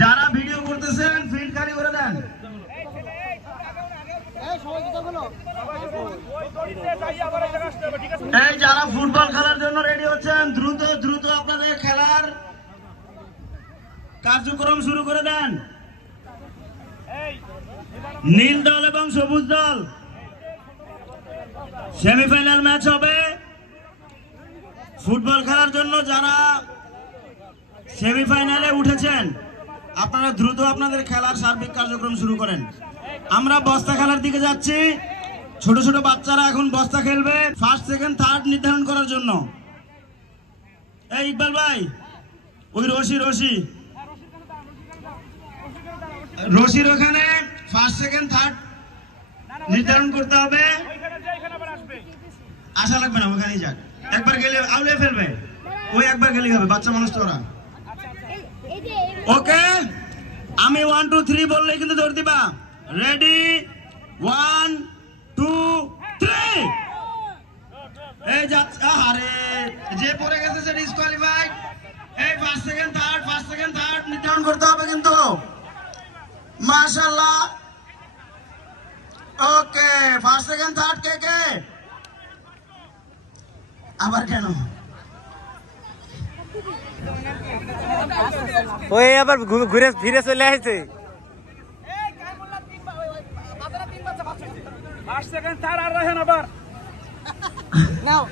যারা ভিডিও করতেছেন ফিল্ড খালি করে দেন। এই যারা ফুটবল খেলার জন্য রেডি হচ্ছেন দ্রুত দ্রুত আপনাদের খেলার কার্যক্রম শুরু করে দেন। নীল দল এবং সবুজ দল সেমিফাইনাল ম্যাচ হবে। ফুটবল খেলার জন্য যারা সেমিফাইনালে উঠেছেন আপনারা দ্রুত আপনাদের খেলার সার্বিক কার্যক্রম শুরু করেন। আমরা বস্তা খেলার দিকে যাচ্ছি। ছোট ছোট বাচ্চারা এখন বস্তা খেলবে ফার্স্ট সেকেন্ড থার্ড নির্ধারণ করার জন্য। এই ইকবাল ভাই, ওই রশির ওখানে ফার্স্ট সেকেন্ড থার্ড নির্ধারণ করতে হবে। আশা লাগবে না, ওখানেই যাক। একবার গেলে আউলে ফেলবে, ওই একবার গেলেই হবে, বাচ্চা মানুষ তো ওরা। ওকে, আমি 1 2 3 বললেই কিন্তু দৌড় দিবা। রেডি 1 2 3। এই যাচ্ছে। আরে যে পড়ে গেছে সে ডিসকোয়ালিফাইড। এই ফার্স্ট সেকেন্ড থার্ড নির্ধারণ করতে হবে কিন্তু। মাশাআল্লাহ। ওকে, ফার্স্ট সেকেন্ড থার্ড কে কে? আবার কেন ওই আবার ঘুরে ফিরে চলে আসছে। ফার্স্ট সেকেন্ড থার্ড আর রাখেন আবার। নাও